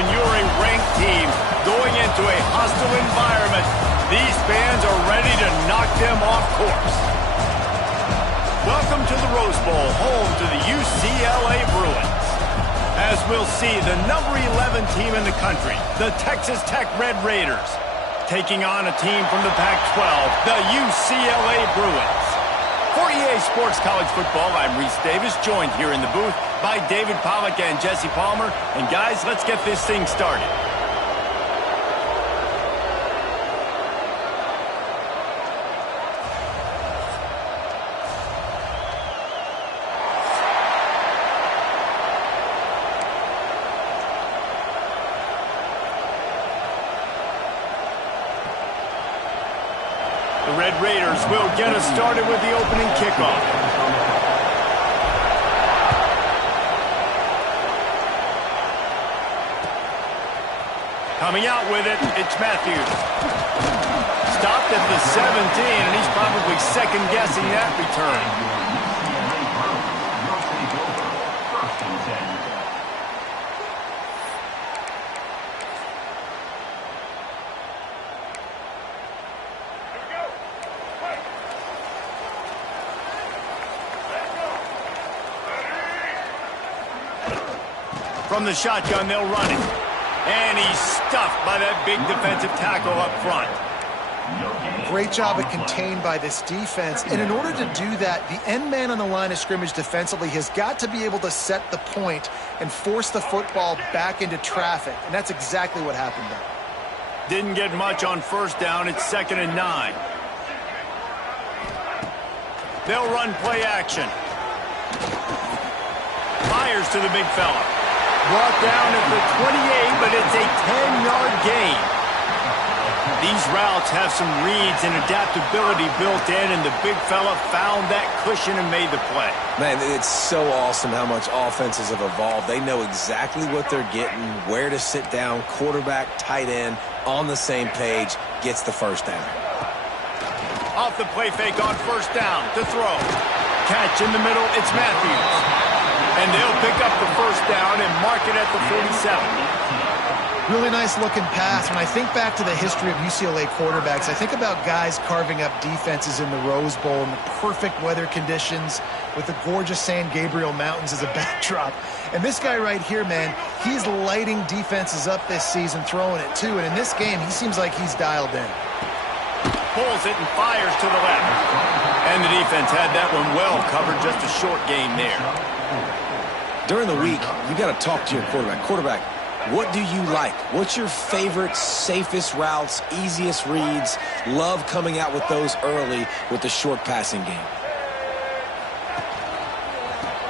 When you're a ranked team going into a hostile environment, these fans are ready to knock them off course. Welcome to the Rose Bowl, home to the UCLA Bruins. As we'll see, the number 11 team in the country, the Texas Tech Red Raiders, taking on a team from the Pac-12, the UCLA Bruins. For EA Sports College Football, I'm Reese Davis, joined here in the booth by David Pollack and Jesse Palmer. And guys, let's get this thing started. The Red Raiders will get us started with the opening kickoff. Coming out with it, it's Matthews. Stopped at the 17, and he's probably second-guessing that return. From the shotgun, they'll run it. And he's stuffed by that big defensive tackle up front. Great job at contained by this defense. And in order to do that, the end man on the line of scrimmage defensively has got to be able to set the point and force the football back into traffic. And that's exactly what happened there. Didn't get much on first down. It's 2nd and 9. They'll run play action. Fires to the big fella. Brought down at the 28, but it's a 10-yard gain. These routes have some reads and adaptability built in, and the big fella found that cushion and made the play. Man, it's so awesome how much offenses have evolved. They know exactly what they're getting, where to sit down, quarterback, tight end, on the same page, gets the first down. Off the play fake on first down to throw. Catch in the middle, it's Matthews. And they'll pick up the first down and mark it at the 47. Really nice looking pass. When I think back to the history of UCLA quarterbacks, I think about guys carving up defenses in the Rose Bowl in the perfect weather conditions with the gorgeous San Gabriel Mountains as a backdrop. And this guy right here, man, he's lighting defenses up this season, throwing it too. And in this game, he seems like he's dialed in. Pulls it and fires to the left. And the defense had that one well covered, just a short gain there. During the week, you got to talk to your quarterback. Quarterback, what do you like? What's your favorite, safest routes, easiest reads? Love coming out with those early with the short passing game.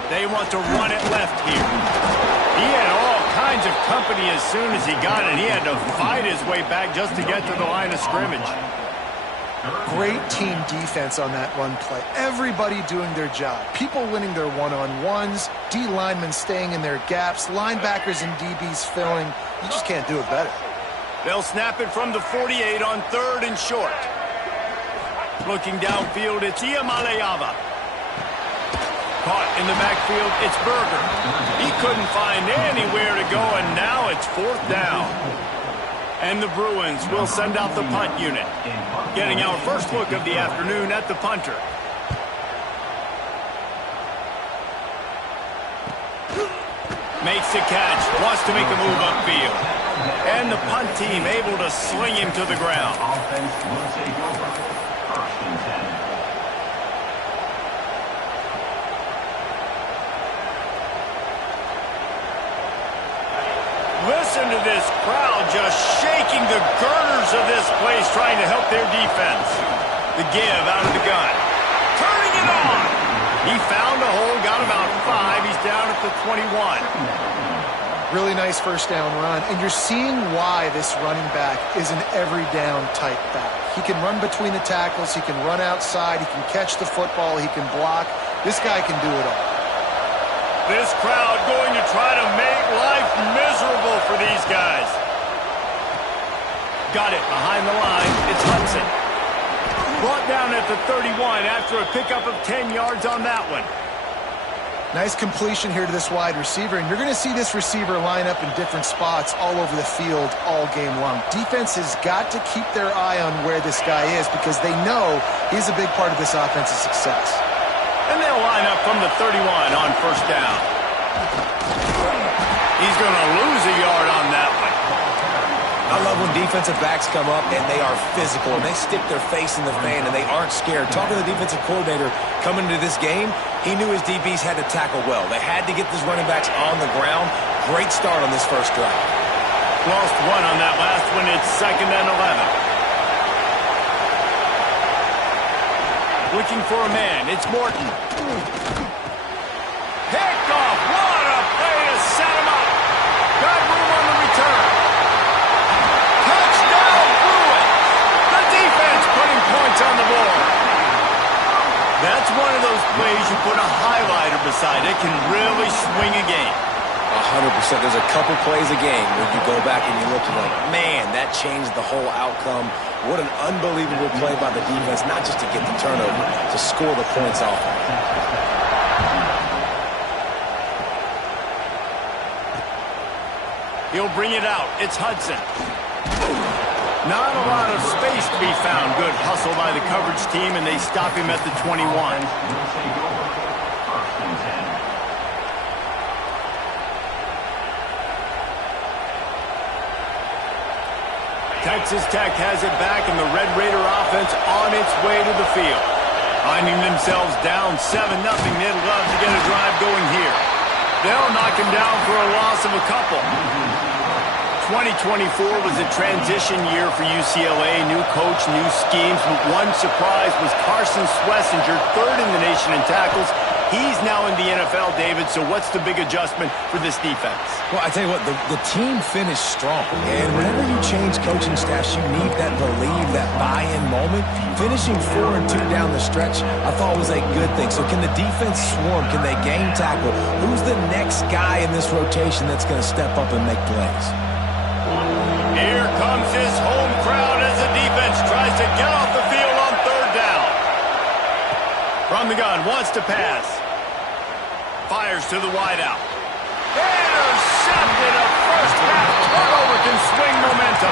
They want to run it left here. He had all kinds of company as soon as he got it. He had to fight his way back just to get to the line of scrimmage. Great team defense on that run play. Everybody doing their job. People winning their one-on-ones, D linemen staying in their gaps, linebackers and DBs filling. You just can't do it better. They'll snap it from the 48 on 3rd and short. Looking downfield, it's Iamaleava. Caught in the backfield, it's Berger. He couldn't find anywhere to go, and now it's 4th down. And the Bruins will send out the punt unit. Getting our first look of the afternoon at the punter. Makes the catch, wants to make a move upfield. And the punt team able to sling him to the ground. Offense will take over. 1st and 10. Listen to this crowd just shaking the girders of this place, trying to help their defense. The give out of the gun. Turning it on. He found a hole, got about 5. He's down at the 21. Really nice first down run. And you're seeing why this running back is an every down type back. He can run between the tackles. He can run outside. He can catch the football. He can block. This guy can do it all. This crowd going to try to make life miserable for these guys. Got it behind the line. It's Hudson. Brought down at the 31 after a pickup of 10 yards on that one. Nice completion here to this wide receiver, and you're going to see this receiver line up in different spots all over the field all game long. Defense has got to keep their eye on where this guy is because they know he's a big part of this offense's success. And they'll line up from the 31 on first down. He's going to lose a yard on that one. I love when defensive backs come up and they are physical and they stick their face in the fan and they aren't scared. Talking to the defensive coordinator coming into this game, he knew his DBs had to tackle well. They had to get these running backs on the ground. Great start on this first drive. Lost one on that last one. It's 2nd and 11. Looking for a man. It's Morton. Picked off. What a play to set him up. Got room on the return. Touchdown, Bruins. The defense putting points on the board. That's one of those plays you put a highlighter beside it. Can really swing a game. 100%. There's a couple plays a game where you go back and you look and like, man, that changed the whole outcome. What an unbelievable play by the defense, not just to get the turnover, to score the points off. He'll bring it out. It's Hudson. Not a lot of space to be found. Good hustle by the coverage team, and they stop him at the 21. Texas Tech has it back, and the Red Raider offense on its way to the field. Finding themselves down 7-0, they'd love to get a drive going here. They'll knock him down for a loss of a couple. 2024 was a transition year for UCLA. New coach, new schemes. But one surprise was Carson Schlesinger, 3rd in the nation in tackles. He's now in the NFL, David, so what's the big adjustment for this defense? Well, I tell you what, the team finished strong. And whenever you change coaching staffs, you need that believe, that buy-in moment. Finishing 4-2 down the stretch, I thought was a good thing. So can the defense swarm? Can they gain tackle? Who's the next guy in this rotation that's going to step up and make plays? Here comes his home crowd as the defense tries to get off the field on 3rd down. From the gun, wants to pass. Fires to the wideout. Intercepted. A first half turnover can swing momentum.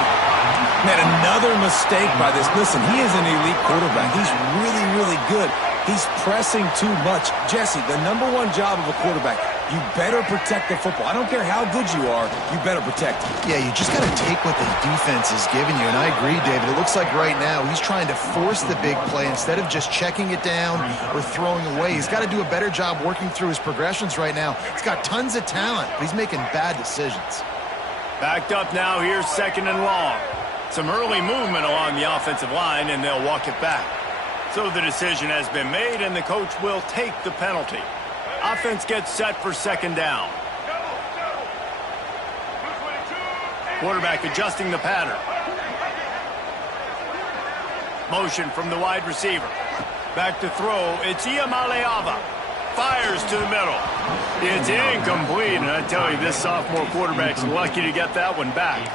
Man, another mistake by this. Listen, he is an elite quarterback. He's really, really good. He's pressing too much. Jesse, the #1 job of a quarterback, you better protect the football. I don't care how good you are, you better protect it. Yeah, you just got to take what the defense is giving you, and I agree, David. It looks like right now he's trying to force the big play instead of just checking it down or throwing away. He's got to do a better job working through his progressions right now. He's got tons of talent, but he's making bad decisions. Backed up now, here's 2nd and long. Some early movement along the offensive line, and they'll walk it back. So the decision has been made, and the coach will take the penalty. Offense gets set for 2nd down. Quarterback adjusting the pattern. Motion from the wide receiver. Back to throw. It's Iamaleava. Fires to the middle. It's incomplete, and I tell you, this sophomore quarterback's lucky to get that one back.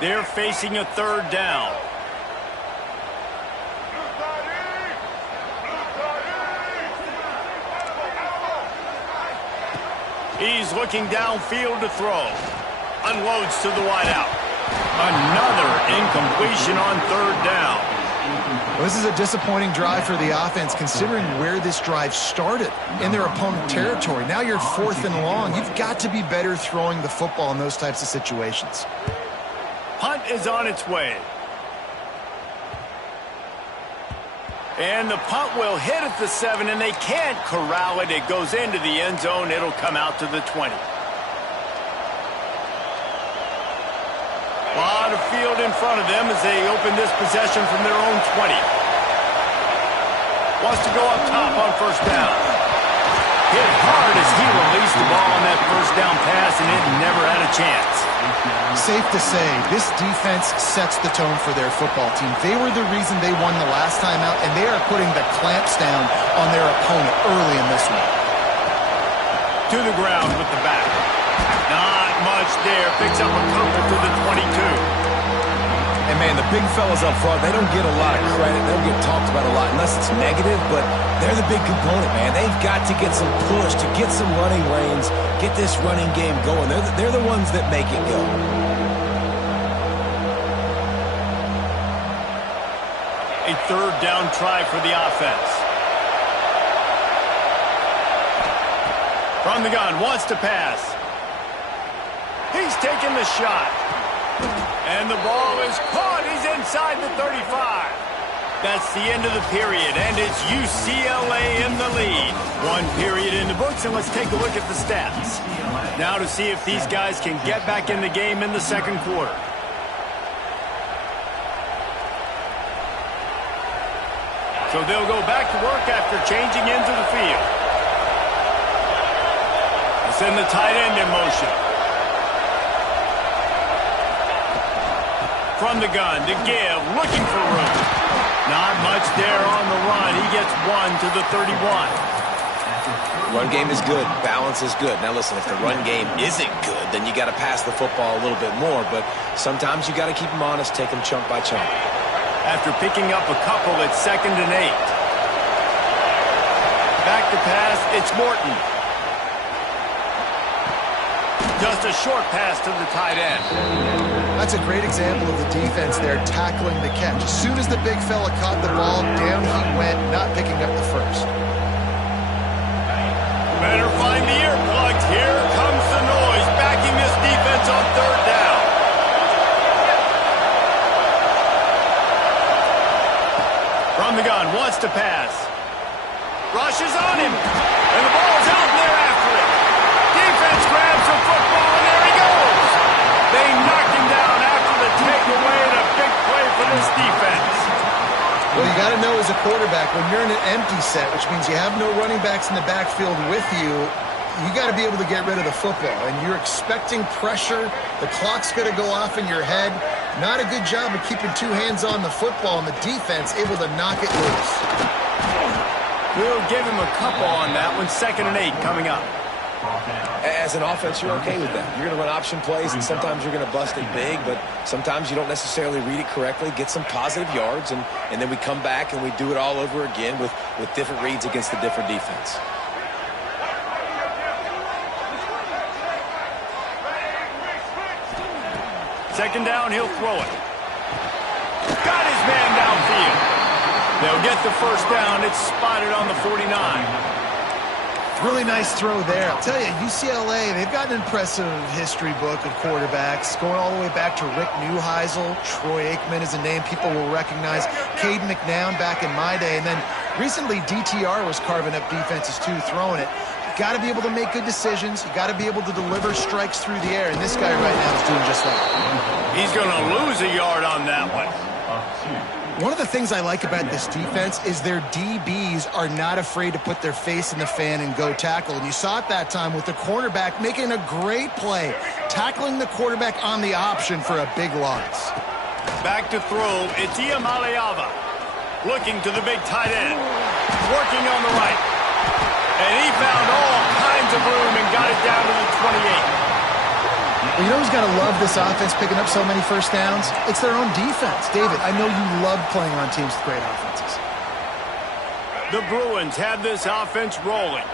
They're facing a 3rd down. He's looking downfield to throw. Unloads to the wideout. Another incompletion on 3rd down. Well, this is a disappointing drive for the offense considering where this drive started, in their opponent territory. Now you're 4th and long. You've got to be better throwing the football in those types of situations. Punt is on its way. And the punt will hit at the 7, and they can't corral it. It goes into the end zone. It'll come out to the 20. A lot of field in front of them as they open this possession from their own 20. Wants to go up top on 1st down. Hit hard as he released the ball on that 1st down pass, and it never had a chance. Safe to say, this defense sets the tone for their football team. They were the reason they won the last time out, and they are putting the clamps down on their opponent early in this one. To the ground with the back. Not much there. Picks up a couple to the 22. And, man, the big fellas up front, they don't get a lot of credit. They don't get talked about a lot unless it's negative, but they're the big component, man. They've got to get some push, to get some running lanes, get this running game going. They're the ones that make it go. A third down try for the offense. From the gun, wants to pass. He's taking the shot. And the ball is caught. He's inside the 35. That's the end of the period, and it's UCLA in the lead. One period in the books, and let's take a look at the stats. Now to see if these guys can get back in the game in the second quarter. So they'll go back to work after changing into the field. Let's send the tight end in motion. From the gun to give, looking for room. Not much there on the run. He gets one to the 31. Run game is good. Balance is good. Now, listen, if the run game isn't good, then you got to pass the football a little bit more. But sometimes you got to keep them honest, take them chunk by chunk. After picking up a couple, it's 2nd and 8. Back to pass, it's Morton. Just a short pass to the tight end. That's a great example of the defense there tackling the catch. As soon as the big fella caught the ball, down he went, not picking up the first. Better find the earplugs. Here comes the noise, backing this defense on 3rd down. From the gun, wants to pass. Rushes on him, and the ball's out and they're after it. Defense grabs the football, and there he goes. They knocked him down after the takeaway, and a big play for this defense. Well, you got to know as a quarterback, when you're in an empty set, which means you have no running backs in the backfield with you, you got to be able to get rid of the football. And you're expecting pressure. The clock's going to go off in your head. Not a good job of keeping two hands on the football, and the defense able to knock it loose. We'll give him a couple on that one. 2nd and 8 coming up. As an offense, you're okay with that. You're going to run option plays, and sometimes you're going to bust it big, but sometimes you don't necessarily read it correctly, get some positive yards, and then we come back and we do it all over again with different reads against a different defense. Second down, he'll throw it. Got his man downfield. They'll get the first down. It's spotted on the 49. Really nice throw there. I'll tell you, UCLA, they've got an impressive history book of quarterbacks, going all the way back to Rick Neuheisel. Troy Aikman is a name people will recognize. Cade McNown back in my day. And then recently, DTR was carving up defenses, too, throwing it. You got to be able to make good decisions. You got to be able to deliver strikes through the air. And this guy right now is doing just that. He's going to lose a yard on that one. One of the things I like about this defense is their DBs are not afraid to put their face in the fan and go tackle. And you saw it that time with the cornerback making a great play, tackling the quarterback on the option for a big loss. Back to throw, it's Iamaleava. Looking to the big tight end. Working on the right. And he found all kinds of room and got it down to the 28. Well, you know who's got to love this offense picking up so many first downs? It's their own defense. David, I know you love playing on teams with great offenses. The Bruins have this offense rolling.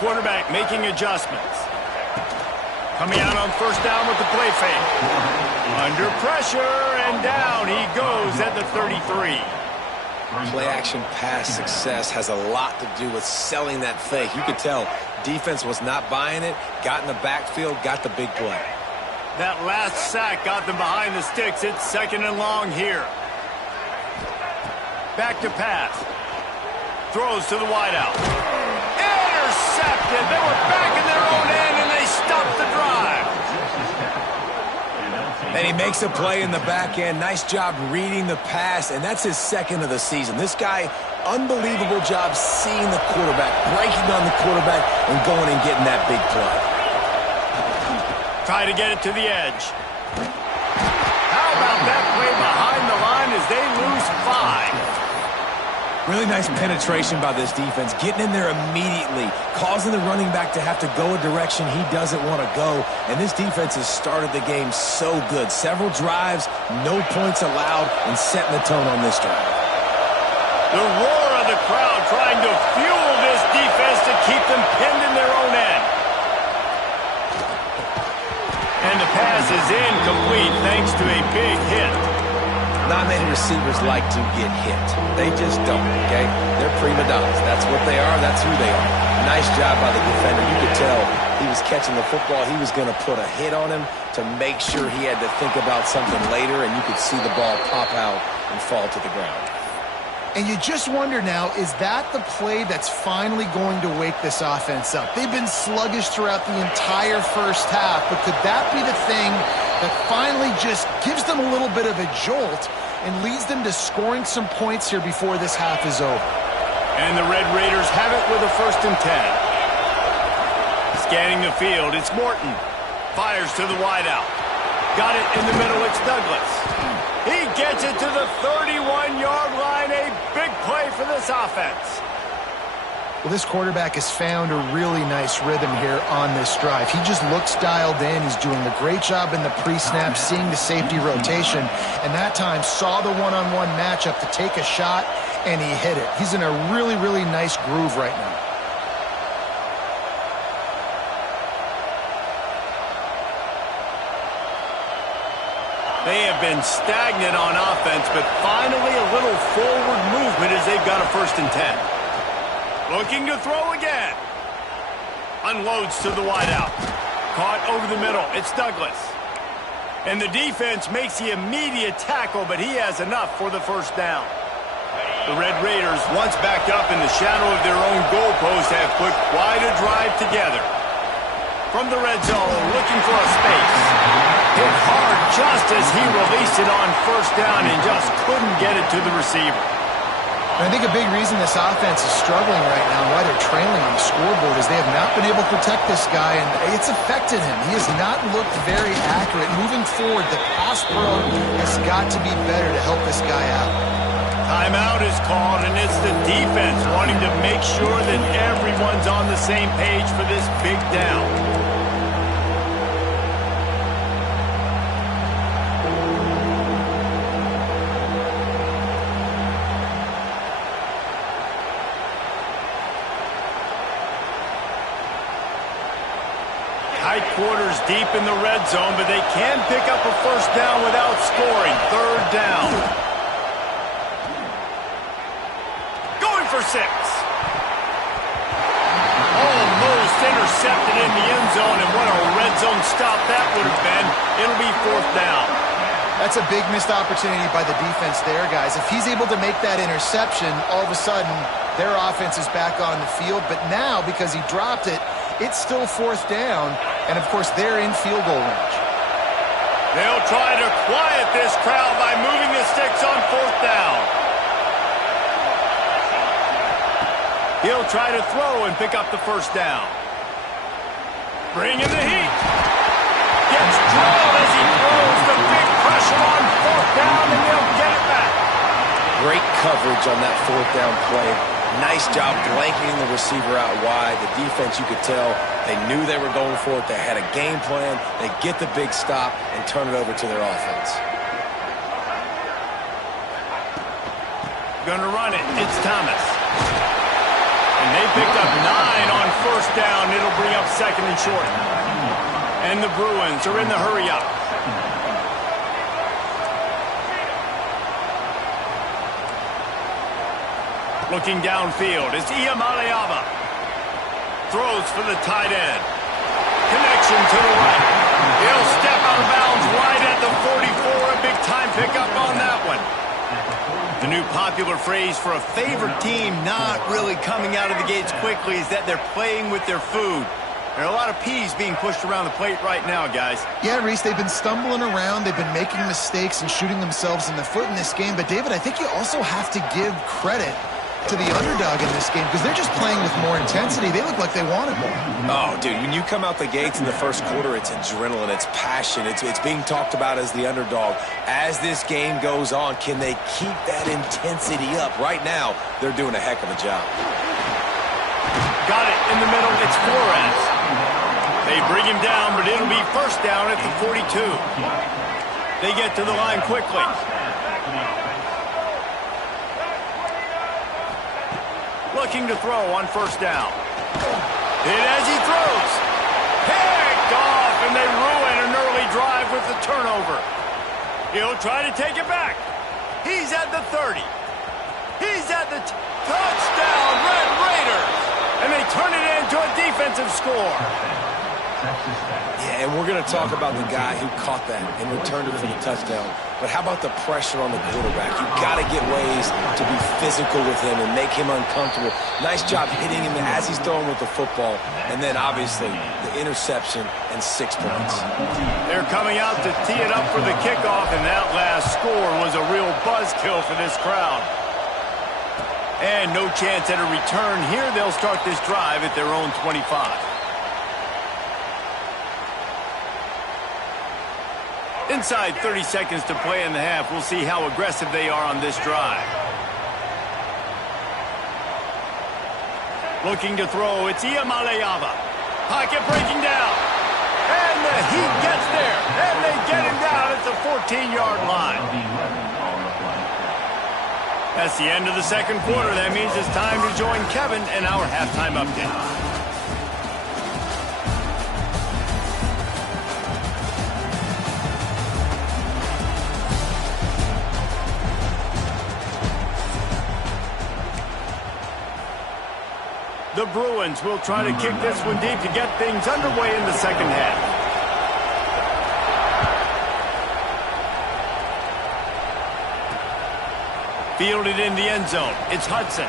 Quarterback making adjustments. Coming out on first down with the play fake. Under pressure, and down he goes at the 33. Play-action pass success has a lot to do with selling that fake. You could tell defense was not buying it, got in the backfield, got the big play. That last sack got them behind the sticks. It's 2nd and long here. Back to pass. Throws to the wideout. Intercepted. They were back in their own end, and they stopped the drive. And he makes a play in the back end. Nice job reading the pass, and that's his 2nd of the season. This guy, unbelievable job seeing the quarterback, breaking on the quarterback, and going and getting that big play. Try to get it to the edge. How about that play behind the line as they lose 5? Really nice penetration by this defense, getting in there immediately, causing the running back to have to go a direction he doesn't want to go. And this defense has started the game so good. Several drives, no points allowed, and setting the tone on this drive. The roar of the crowd trying to fuel this defense to keep them pinned in their own end. And the pass is incomplete thanks to a big hit. Not many receivers like to get hit. They just don't, okay? They're prima donnas. That's what they are. That's who they are. Nice job by the defender. You could tell he was catching the football. He was going to put a hit on him to make sure he had to think about something later, and you could see the ball pop out and fall to the ground. And you just wonder now, is that the play that's finally going to wake this offense up? They've been sluggish throughout the entire first half, but could that be the thing that finally just gives them a little bit of a jolt and leads them to scoring some points here before this half is over? And the Red Raiders have it with a 1st and 10. Scanning the field, it's Morton. Fires to the wideout. Got it in the middle, it's Douglas. He gets it to the 31-yard line. A big play for this offense. Well, this quarterback has found a really nice rhythm here on this drive. He just looks dialed in. He's doing a great job in the pre-snap, seeing the safety rotation, and that time saw the one-on-one matchup to take a shot, and he hit it. He's in a really, really nice groove right now. They have been stagnant on offense, but finally a little forward movement as they've got a 1st and 10. Looking to throw again. Unloads to the wideout. Caught over the middle. It's Douglas. And the defense makes the immediate tackle, but he has enough for the 1st down. The Red Raiders, once backed up in the shadow of their own goalpost, have put quite a drive together. From the red zone, looking for a space. Hit hard just as he released it on 1st down and just couldn't get it to the receiver. And I think a big reason this offense is struggling right now and why they're trailing on the scoreboard is they have not been able to protect this guy, and it's affected him. He has not looked very accurate. Moving forward, the pass pro has got to be better to help this guy out. Timeout is called, and it's the defense wanting to make sure that everyone's on the same page for this big down. Tight quarters deep in the red zone, but they can pick up a 1st down without scoring. 3rd down. Going for 6. Almost intercepted in the end zone, and what a red zone stop that would have been. It'll be 4th down. That's a big missed opportunity by the defense there, guys. If he's able to make that interception, all of a sudden, their offense is back on the field. But now, because he dropped it, it's still 4th down, and of course, they're in field goal range. They'll try to quiet this crowd by moving the sticks on 4th down. He'll try to throw and pick up the 1st down. Bring in the heat. Gets drilled as he throws. The big pressure on 4th down, and they'll get it back. Great coverage on that 4th down play. Nice job blanketing the receiver out wide. The defense, you could tell, they knew they were going for it. They had a game plan. They get the big stop and turn it over to their offense. Gonna run it. It's Thomas. And they picked up 9 on 1st down. It'll bring up 2nd and short. And the Bruins are in the hurry-up. Looking downfield, it's Iamaleava. Throws for the tight end. Connection to the right. He'll step out of bounds right at the 44. A big-time pickup on that one. The new popular phrase for a favorite team not really coming out of the gates quickly is that they're playing with their food. There are a lot of peas being pushed around the plate right now, guys. Yeah, Reese, they've been stumbling around. They've been making mistakes and shooting themselves in the foot in this game. But, David, I think you also have to give credit to the underdog in this game because they're just playing with more intensity. They look like they wanted more. Oh, dude, when you come out the gates in the first quarter, it's adrenaline, it's passion, it's being talked about as the underdog. As this game goes on, can they keep that intensity up? Right now, they're doing a heck of a job. Got it in the middle. It's Flores. They bring him down, but it'll be first down at the 42. They get to the line quickly. Looking to throw on first down. Hit as he throws. Picked off, and they ruin an early drive with the turnover. He'll try to take it back. He's at the 30. He's at the touchdown, Red Raiders. And they turn it into a defensive score. Yeah, and we're going to talk about the guy who caught that and returned it for the touchdown. But how about the pressure on the quarterback? You've got to get ways to be physical with him and make him uncomfortable. Nice job hitting him as he's throwing with the football. And then, obviously, the interception and 6 points. They're coming out to tee it up for the kickoff, and that last score was a real buzzkill for this crowd. And no chance at a return here. They'll start this drive at their own 25. Inside 30 seconds to play in the half. We'll see how aggressive they are on this drive. Looking to throw. It's Iamaleava. Pocket breaking down. And the Heat gets there. And they get him down at the 14-yard line. That's the end of the second quarter. That means it's time to join Kevin in our halftime update. The Bruins will try to kick this one deep to get things underway in the second half. Fielded in the end zone. It's Hudson.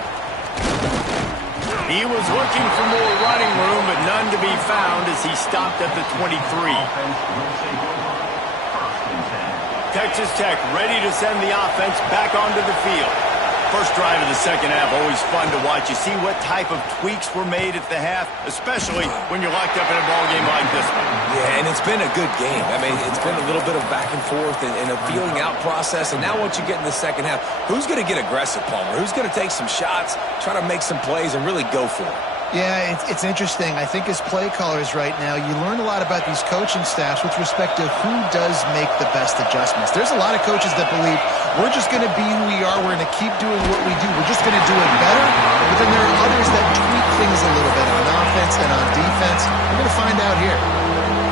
He was looking for more running room, but none to be found as he stopped at the 23. Texas Tech ready to send the offense back onto the field. First drive of the second half, always fun to watch. You see what type of tweaks were made at the half, especially when you're locked up in a ball game like this one. Yeah, and it's been a good game. I mean, it's been a little bit of back and forth and a feeling out process. And now once you get in the second half, who's going to get aggressive, Palmer? Who's going to take some shots, try to make some plays, and really go for it? Yeah, it's interesting. I think as play callers right now, you learn a lot about these coaching staffs with respect to who does make the best adjustments. There's a lot of coaches that believe we're just going to be who we are. We're going to keep doing what we do. We're just going to do it better. But then there are others that tweak things a little bit on offense and on defense. We're going to find out here.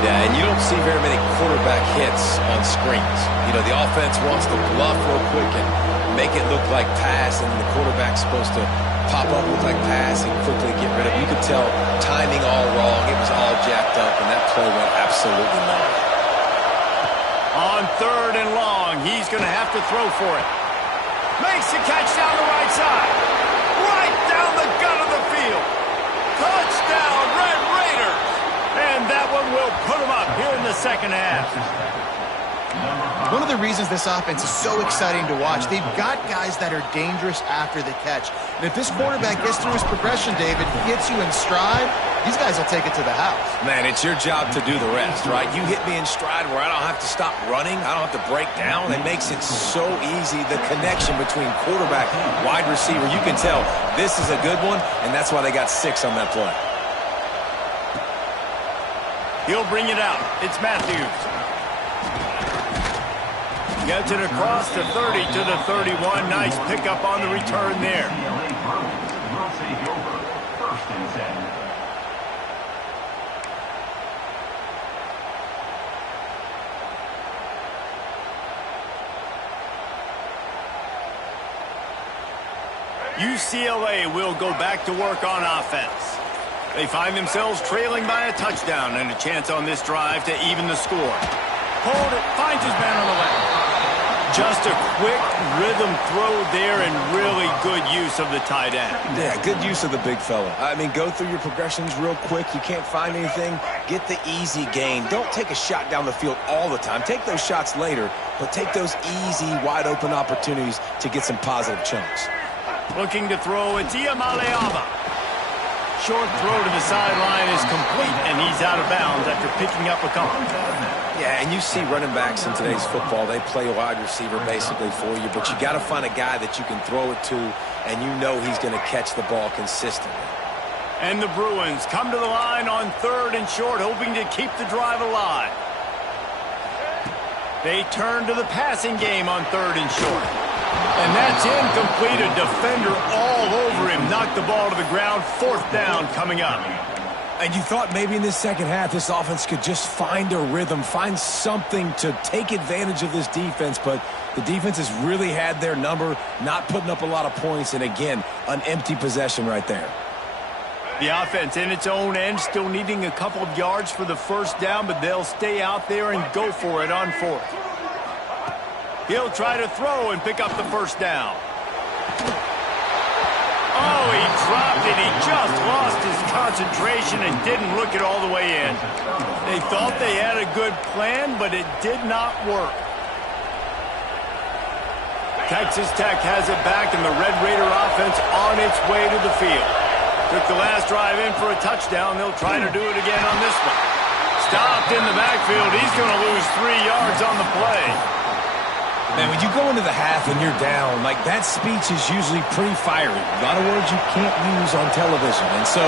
Yeah, and you don't see very many quarterback hits on screens. You know, the offense wants to bluff real quick and make it look like pass, and the quarterback's supposed to pop up, look like pass, and quickly get rid of it. You could tell timing all wrong. It was all jacked up, and that play went absolutely nowhere. On third and long, he's going to have to throw for it. Makes the catch down the right side. Right down the gut of the field. Touchdown, Red Raiders. And that one will put them up here in the second half. One of the reasons this offense is so exciting to watch, they've got guys that are dangerous after the catch. And if this quarterback gets through his progression, David, gets you in stride, these guys will take it to the house. Man, it's your job to do the rest, right? You hit me in stride where I don't have to stop running. I don't have to break down. It makes it so easy, the connection between quarterback, wide receiver. You can tell this is a good one, and that's why they got 6 on that play. He'll bring it out. It's Matthews. Gets it across the 30 to the 31. Nice pickup on the return there. UCLA will go back to work on offense. They find themselves trailing by a touchdown and a chance on this drive to even the score. Hold it, finds his man on the left. Just a quick rhythm throw there and really good use of the tight end. Yeah, good use of the big fella. I mean, go through your progressions real quick. You can't find anything. Get the easy gain. Don't take a shot down the field all the time. Take those shots later, but take those easy, wide-open opportunities to get some positive chunks. Looking to throw, it's Iamaleava. Short throw to the sideline is complete, and he's out of bounds after picking up a couple. Yeah, and you see running backs in today's football, they play a wide receiver basically for you, but you got to find a guy that you can throw it to, and you know he's going to catch the ball consistently. And the Bruins come to the line on 3rd and short, hoping to keep the drive alive. They turn to the passing game on 3rd and short. And that's incomplete. A defender all over him. Knocked the ball to the ground. 4th down coming up. And you thought maybe in this second half this offense could just find a rhythm, find something to take advantage of this defense, but the defense has really had their number, not putting up a lot of points, and again, an empty possession right there. The offense in its own end, still needing a couple of yards for the 1st down, but they'll stay out there and go for it on 4th. He'll try to throw and pick up the 1st down. Oh, he dropped it. He just lost his concentration and didn't look it all the way in. They thought they had a good plan, but it did not work. Texas Tech has it back, and the Red Raider offense on its way to the field. Took the last drive in for a touchdown. They'll try to do it again on this one. Stopped in the backfield. He's going to lose 3 yards on the play. Man, when you go into the half and you're down, like that speech is usually pretty fiery. A lot of words you can't use on television. And so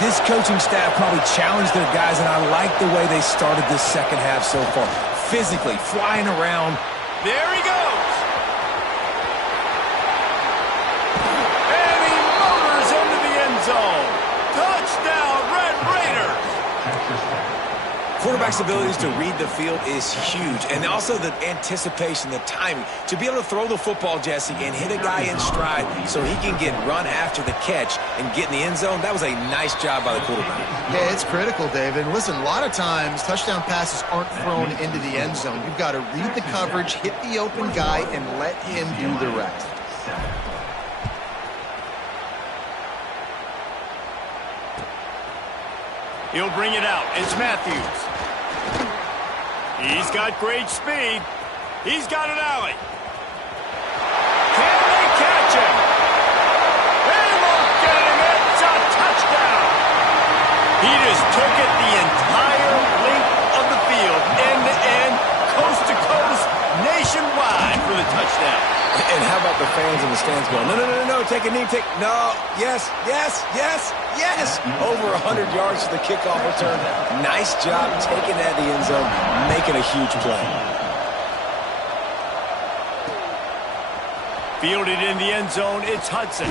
this coaching staff probably challenged their guys, and I like the way they started this second half so far. Physically, flying around. There he goes. And he motors into the end zone. Touchdown, Red Raiders. Quarterback's abilities to read the field is huge, and also the anticipation, the timing. To be able to throw the football, Jesse, and hit a guy in stride so he can get run after the catch and get in the end zone, that was a nice job by the quarterback. Yeah, it's critical, David. Listen, a lot of times touchdown passes aren't thrown into the end zone. You've got to read the coverage, hit the open guy, and let him do the rest. He'll bring it out. It's Matthews. He's got great speed. He's got an alley. Can they catch him? They won't get him. It's a touchdown. He just took it the entire length of the field, end to end, coast to coast, nationwide for the touchdown. And how about the fans in the stands going, no, take a knee, no, yes. Over 100 yards to the kickoff return. Nice job taking that to the end zone, making a huge play. Fielded in the end zone, it's Hudson.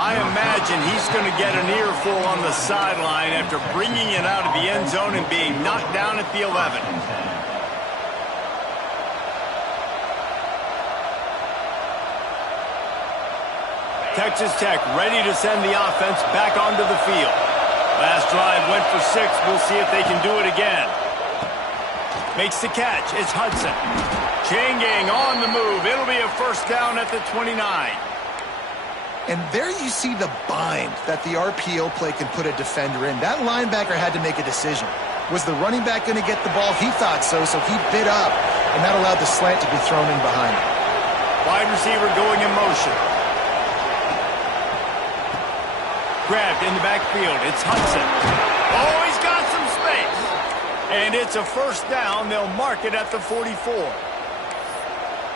I imagine he's going to get an earful on the sideline after bringing it out of the end zone and being knocked down at the 11. Texas Tech ready to send the offense back onto the field. Last drive went for 6. We'll see if they can do it again. Makes the catch. It's Hudson. Chain gang on the move. It'll be a 1st down at the 29. And there you see the bind that the RPO play can put a defender in. That linebacker had to make a decision. Was the running back going to get the ball? He thought so he bit up, and that allowed the slant to be thrown in behind him. Wide receiver going in motion. Grabbed in the backfield. It's Hudson. Oh, he's got some space. And it's a 1st down. They'll mark it at the 44.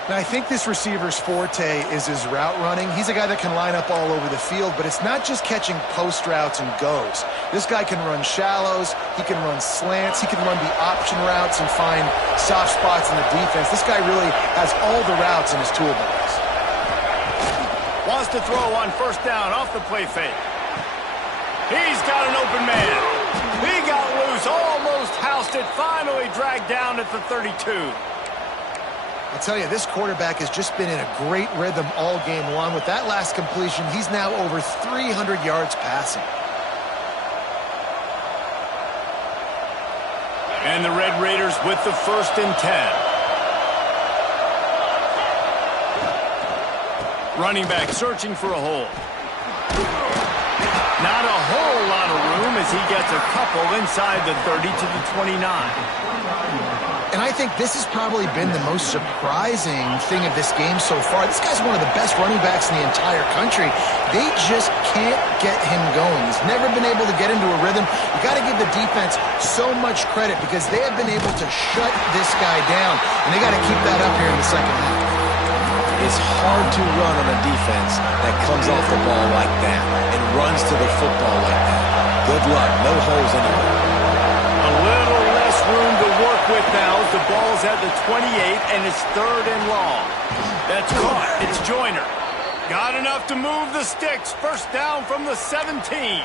Now, I think this receiver's forte is his route running. He's a guy that can line up all over the field, but it's not just catching post routes and goes. This guy can run shallows. He can run slants. He can run the option routes and find soft spots in the defense. This guy really has all the routes in his toolbox. Wants to throw on 1st down off the play fake. He's got an open man. He got loose, almost housed it, finally dragged down at the 32. I'll tell you, this quarterback has just been in a great rhythm all game long. With that last completion, he's now over 300 yards passing. And the Red Raiders with the 1st and 10. Running back searching for a hole. Not a whole lot of room as he gets a couple inside the 30 to the 29. And And I think this has probably been the most surprising thing of this game so far. This guy's one of the best running backs in the entire country. They just can't get him going. He's never been able to get into a rhythm. You got to give the defense so much credit because they have been able to shut this guy down, and they got to keep that up here in the second half. It's hard to run on a defense that comes off the ball like that and runs to the football like that. Good luck. No holes anywhere. A little less room to work with now as the ball's at the 28 and it's 3rd and long. That's caught. It's Joyner. Got enough to move the sticks. First down from the 17.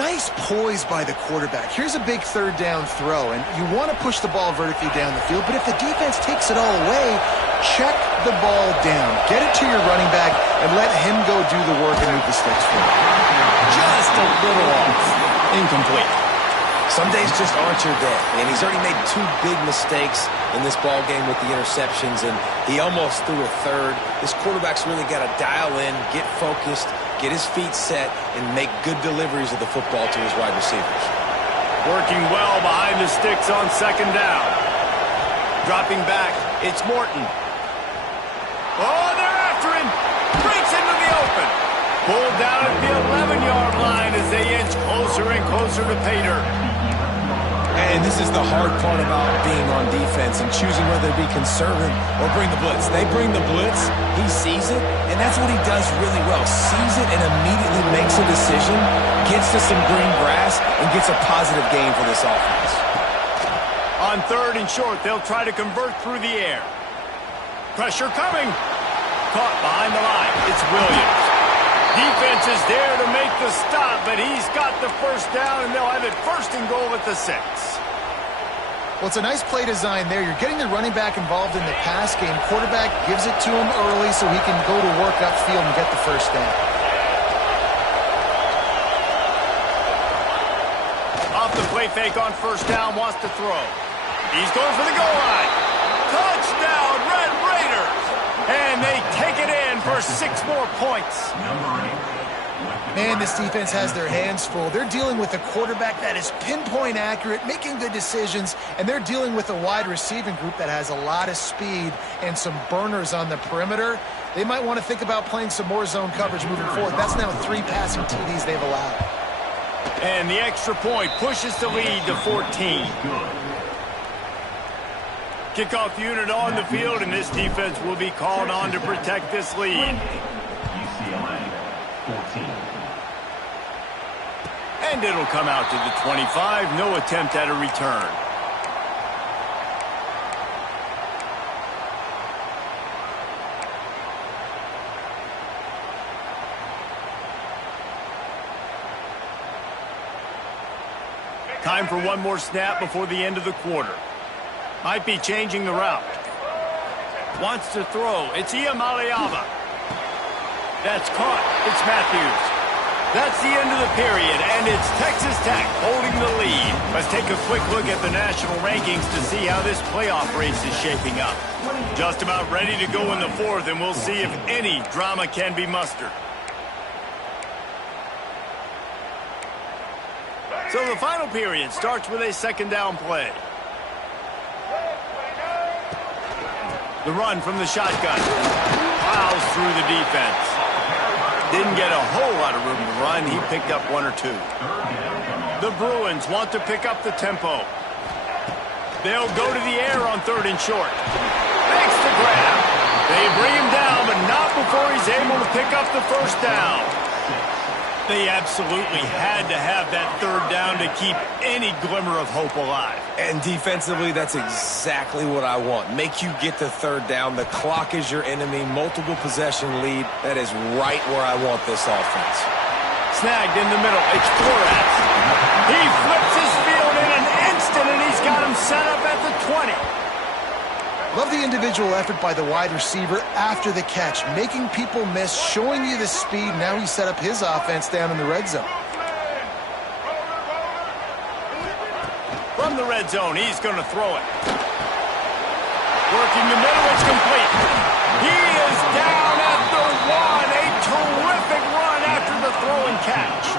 Nice poise by the quarterback. Here's a big 3rd down throw, and you want to push the ball vertically down the field, but if the defense takes it all away, check the ball down. Get it to your running back and let him go do the work and move the sticks for you. Just a little off. Incomplete. Some days just aren't your day, and he's already made 2 big mistakes in this ball game with the interceptions, and he almost threw a 3rd. This quarterback's really got to dial in, get focused, get his feet set, and make good deliveries of the football to his wide receivers. Working well behind the sticks on 2nd down. Dropping back, it's Morton. Oh, they're after him. Breaks into the open. Pulled down at the 11-yard line as they inch closer and closer to pay dirt. And this is the hard part about being on defense and choosing whether to be conservative or bring the blitz. They bring the blitz, he sees it, and that's what he does really well. Sees it and immediately makes a decision, gets to some green grass, and gets a positive gain for this offense. On 3rd and short, they'll try to convert through the air. Pressure coming. Caught behind the line. It's Williams. Defense is there to make the stop, but he's got the first down, and they'll have it 1st and goal at the 6. Well, it's a nice play design there. You're getting the running back involved in the pass game. Quarterback gives it to him early so he can go to work upfield and get the first down. Off the play fake on 1st down, wants to throw. He's going for the goal line. Touchdown, Red Raiders! And they take it in for 6 more points. Man, this defense has their hands full. They're dealing with a quarterback that is pinpoint accurate, making good decisions, and they're dealing with a wide receiving group that has a lot of speed and some burners on the perimeter. They might want to think about playing some more zone coverage moving forward. That's now 3 passing TDs they've allowed. And the extra point pushes the lead to 14. Kickoff unit on the field, and this defense will be called on to protect this lead. UCLA 14. And it'll come out to the 25. No attempt at a return. Time for one more snap before the end of the quarter. Might be changing the route. Wants to throw. It's Iamaleava. That's caught. It's Matthews. That's the end of the period, and it's Texas Tech holding the lead. Let's take a quick look at the national rankings to see how this playoff race is shaping up. Just about ready to go in the 4th, and we'll see if any drama can be mustered. So the final period starts with a 2nd down play. The run from the shotgun. Plows through the defense. Didn't get a whole lot of room to run. He picked up 1 or 2. The Bruins want to pick up the tempo. They'll go to the air on 3rd and short. Makes the grab. They bring him down, but not before he's able to pick up the first down. They absolutely had to have that 3rd down to keep any glimmer of hope alive. And defensively, that's exactly what I want. Make you get the 3rd down. The clock is your enemy. Multiple possession lead. That is right where I want this offense. Snagged in the middle. It's Flores. He flips his field in an instant, and he's got him set up at the 20. Love the individual effort by the wide receiver after the catch, making people miss, showing you the speed. Now he set up his offense down in the red zone. From the red zone, he's going to throw it. Working the middle, it's complete. He is down at the 1. A terrific run after the throw and catch.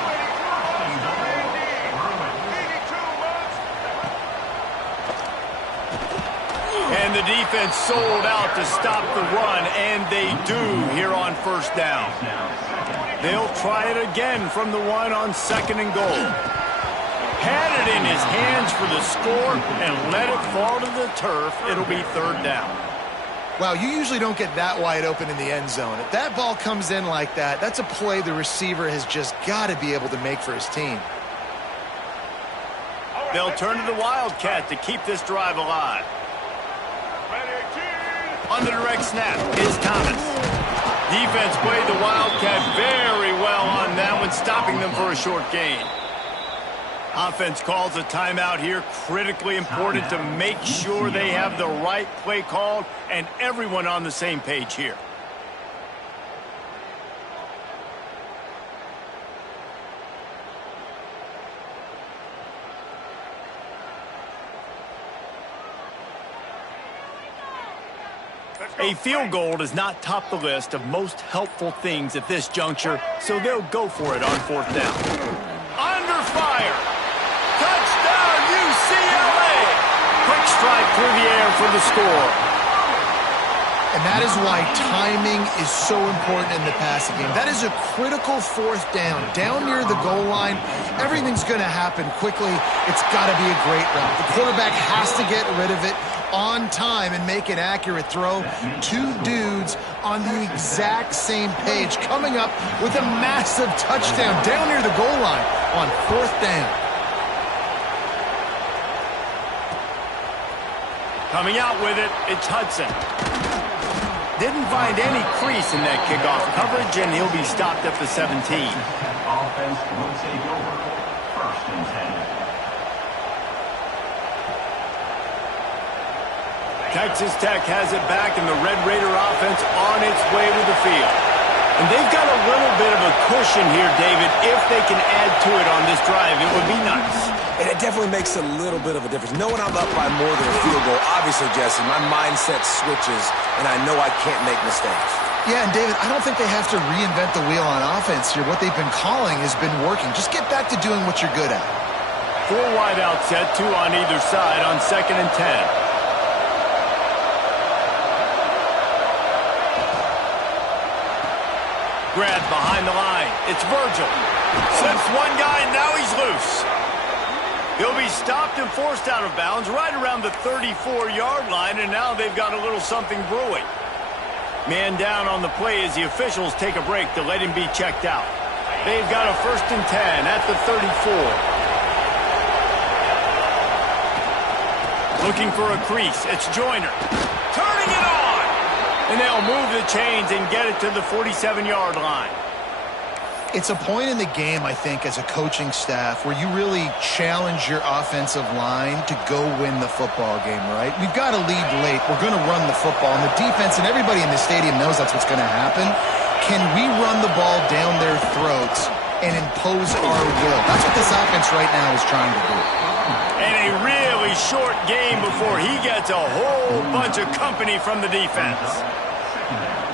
defense sold out to stop the run, and they do here on first down. They'll try it again from the one on 2nd and goal. Had it in his hands for the score and let it fall to the turf. It'll be 3rd down. Wow, you usually don't get that wide open in the end zone. If that ball comes in like that, that's a play the receiver has just got to be able to make for his team. They'll turn to the Wildcat to keep this drive alive. On the direct snap is Thomas. Defense played the Wildcat very well on that one, stopping them for a short gain. Offense calls a timeout here. Critically important to make sure they have the right play called and everyone on the same page here. A field goal does not top the list of most helpful things at this juncture, so they'll go for it on 4th down. Under fire! Touchdown, UCLA! Quick strike through the air for the score. And that is why timing is so important in the passing game. That is a critical 4th down. Down near the goal line, everything's going to happen quickly. It's got to be a great route. The quarterback has to get rid of it on time and make an accurate throw. 2 dudes on the exact same page, coming up with a massive touchdown down near the goal line on 4th down. Coming out with it, it's Hudson. Didn't find any crease in that kickoff coverage, and he'll be stopped at the 17. Offense will take over 1st and 10. Texas Tech has it back, and the Red Raider offense on its way to the field. And they've got a little bit of a cushion here, David. If they can add to it on this drive, it would be nice. And it definitely makes a little bit of a difference. Knowing I'm up by more than a field goal, obviously, Jesse, my mindset switches, and I know I can't make mistakes. Yeah, and David, I don't think they have to reinvent the wheel on offense here. What they've been calling has been working. Just get back to doing what you're good at. 4 wide out set, 2 on either side on 2nd and 10. Grab behind the line. It's Virgil. Slips one guy, and now he's loose. He'll be stopped and forced out of bounds right around the 34-yard line, and now they've got a little something brewing. Man down on the play as the officials take a break to let him be checked out. They've got a 1st and 10 at the 34. Looking for a crease. It's Joyner. Turning it on! And they'll move the chains and get it to the 47-yard line. It's a point in the game, I think, as a coaching staff where you really challenge your offensive line to go win the football game, right? We've got to lead late. We're going to run the football. And the defense and everybody in the stadium knows that's what's going to happen. Can we run the ball down their throats and impose our will? That's what this offense right now is trying to do. And a really short game before he gets a whole bunch of company from the defense.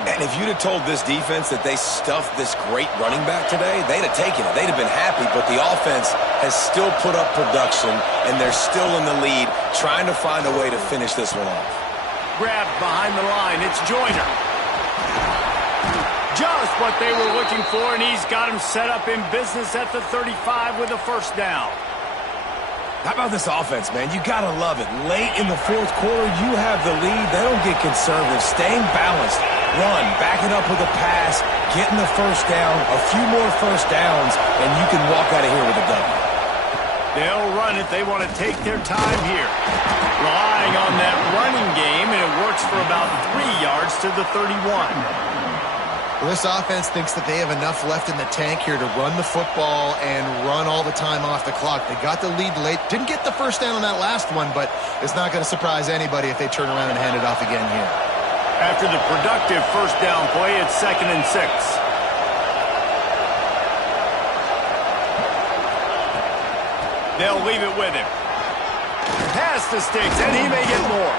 And if you'd have told this defense that they stuffed this great running back today, they'd have taken it. They'd have been happy, but the offense has still put up production, and they're still in the lead, trying to find a way to finish this one off. Grabbed behind the line. It's Joyner. Just what they were looking for, and he's got him set up in business at the 35 with a 1st down. How about this offense, man? You got to love it. Late in the 4th quarter, you have the lead. They don't get conservative. Staying balanced. Run, back it up with a pass, getting the 1st down, a few more 1st downs, and you can walk out of here with a W. They'll run it. They want to take their time here. Relying on that running game, and it works for about 3 yards to the 31. Well, this offense thinks that they have enough left in the tank here to run the football and run all the time off the clock. They got the lead late. Didn't get the 1st down on that last one, but it's not going to surprise anybody if they turn around and hand it off again here. After the productive 1st down play, it's 2nd and 6. They'll leave it with him. Pass the sticks, and he may get more.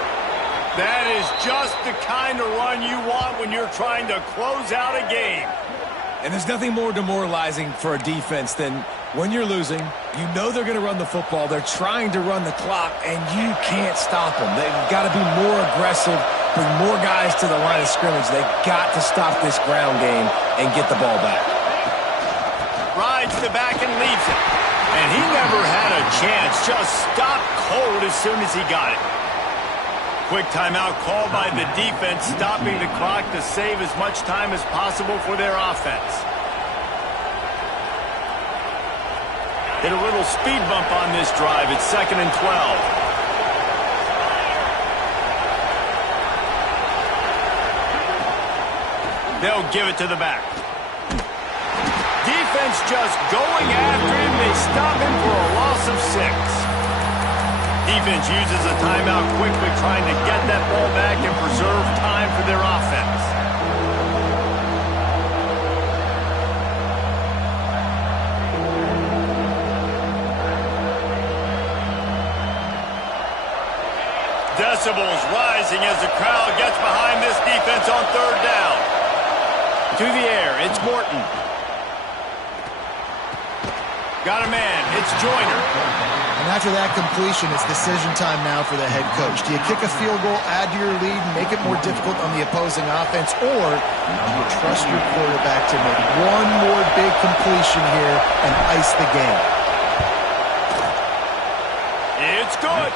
That is just the kind of run you want when you're trying to close out a game. And there's nothing more demoralizing for a defense than when you're losing, You know they're going to run the football. They're trying to run the clock, and you can't stop them. They've got to be more aggressive, bring more guys to the line of scrimmage. They've got to stop this ground game and get the ball back. Rides the back and leaves it. And he never had a chance. Just stopped cold as soon as he got it. Quick timeout called by the defense, stopping the clock to save as much time as possible for their offense. Hit a little speed bump on this drive. It's 2nd and 12. They'll give it to the back. Defense just going after him. They stop him for a loss of 6. Defense uses a timeout quickly, trying to get that ball back and preserve time for their offense. Decibels rising as the crowd gets behind this defense on 3rd down. To the air, it's Morton. Got a man, it's Joyner. And after that completion, it's decision time now for the head coach. Do you kick a field goal, add to your lead, and make it more difficult on the opposing offense, or do you trust your quarterback to make one more big completion here and ice the game? It's good.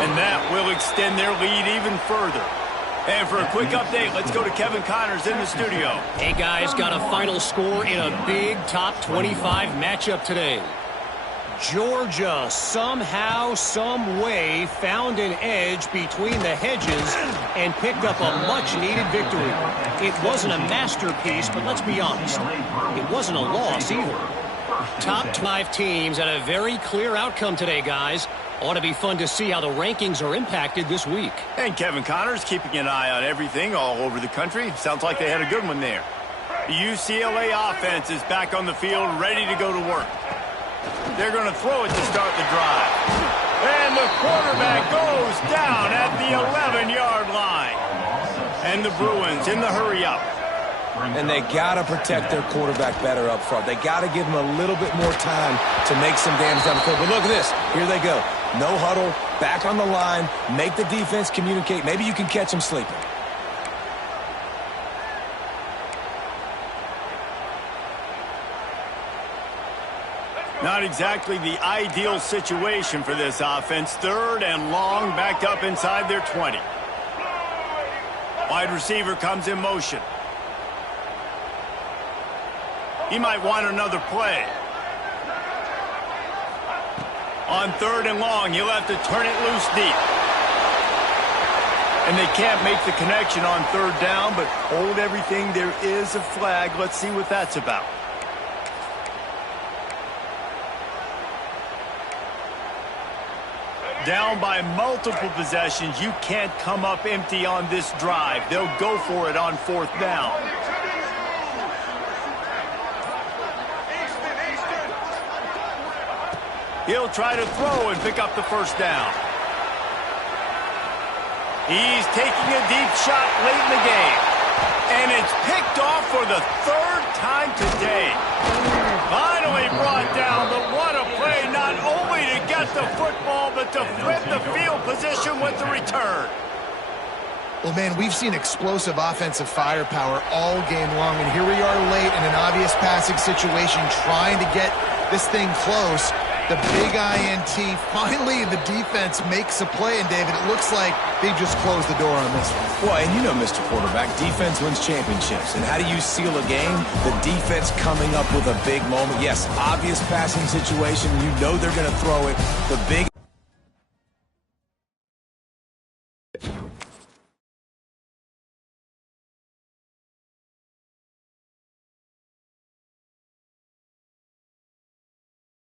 And that will extend their lead even further. And for a quick update, let's go to Kevin Connors in the studio. Hey, guys, got a final score in a big top 25 matchup today. Georgia somehow, some way found an edge between the hedges and picked up a much-needed victory. It wasn't a masterpiece, but let's be honest, it wasn't a loss either. Top 5 teams had a very clear outcome today, guys. Ought to be fun to see how the rankings are impacted this week. And Kevin Connors keeping an eye on everything all over the country. Sounds like they had a good one there. The UCLA offense is back on the field, ready to go to work. They're going to throw it to start the drive. And the quarterback goes down at the 11-yard line. And the Bruins in the hurry-up. And they got to protect their quarterback better up front. They got to give him a little bit more time to make some damage down the field. But look at this. Here they go. No huddle, back on the line, make the defense communicate. Maybe you can catch them sleeping. Not exactly the ideal situation for this offense. 3rd and long, backed up inside their 20. Wide receiver comes in motion. He might want another play. On 3rd and long, he'll have to turn it loose deep. And they can't make the connection on 3rd down, but hold everything. There is a flag. Let's see what that's about. Down by multiple possessions. You can't come up empty on this drive. They'll go for it on 4th down. He'll try to throw and pick up the 1st down. He's taking a deep shot late in the game. And it's picked off for the 3rd time today. Finally brought down, but what a play, not only to get the football, but to flip the field position with the return. Well, man, we've seen explosive offensive firepower all game long, and here we are late in an obvious passing situation trying to get this thing close. The big INT, finally the defense makes a play, and David, it looks like they just closed the door on this one. Well, and you know, Mr. Quarterback, defense wins championships. And how do you seal a game? The defense coming up with a big moment. Yes, obvious passing situation. You know they're going to throw it. The big